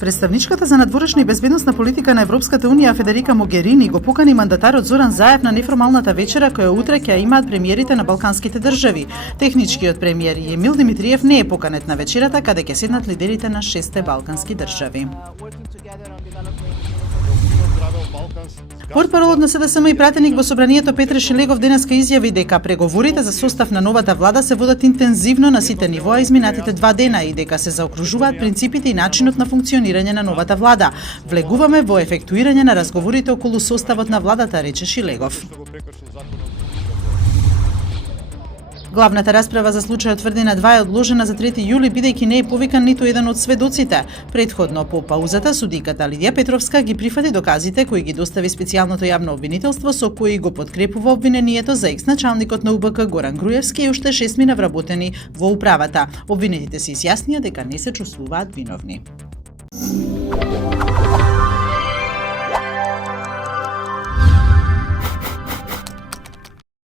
Представничката за надворешна и безбедносна политика на Европската унија Федерика Могерини го покани мандатарот Зоран Заев на неформалната вечера која утре ќе имаат премиерите на балканските држави. Техничкиот премиер Емил Димитриев не е поканет на вечерата каде ќе седнат лидерите на 6 балкански држави. Портпаролот на СДСМ и пратеник во собранието Петре Шилегов денеска изјави дека преговорите за состав на новата влада се водат интензивно на сите нивоа изминатите 2 дена и дека се заокружуваат принципите и начинот на функционирање на новата влада. Влегуваме во ефектуирање на разговорите околу составот на владата, рече Шилегов. Главната расправа за случајот Тврдина 2 е одложена за 3 јули бидејќи не е повикан ниту еден од сведоците. Претходно по паузата судиката Лидија Петровска ги прифати доказите кои ги достави специјалното јавно обвинителство со кои го подкрепува обвинението за екс-началникот на УБК Горан Груевски и уште 6 вработени во управата. Обвинетите се изјаснија дека не се чувствуваат виновни.